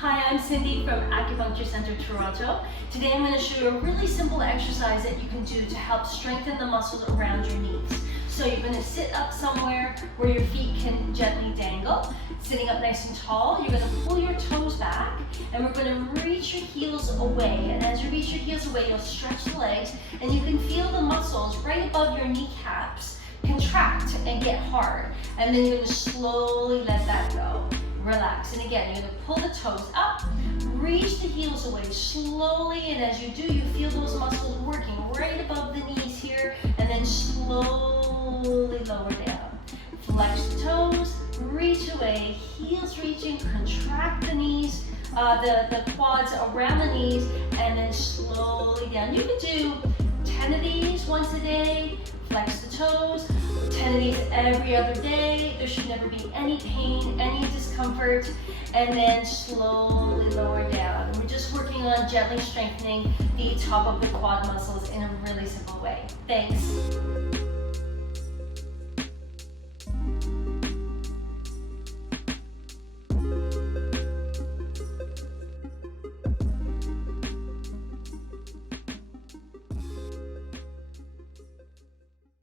Hi, I'm Cindy from Acupuncture Center Toronto. Today I'm going to show you a really simple exercise that you can do to help strengthen the muscles around your knees. So you're going to sit up somewhere where your feet can gently dangle. Sitting up nice and tall, you're going to pull your toes back and we're going to reach your heels away. And as you reach your heels away, you'll stretch the legs and you can feel the muscles right above your kneecaps contract and get hard. And then you're going to slowly let that go. Relax, and again, you're going to pull the toes up, reach the heels away slowly, and as you do, you feel those muscles working right above the knees here, and then slowly lower down. Flex the toes, reach away, heels reaching, contract the knees, the quads around the knees, and then slowly down. You can do 10 of these once a day, flex the toes, 10 of these every other day. There should never be any pain, any discomfort, and then slowly lower down. We're just working on gently strengthening the top of the quad muscles in a really simple way. Thanks.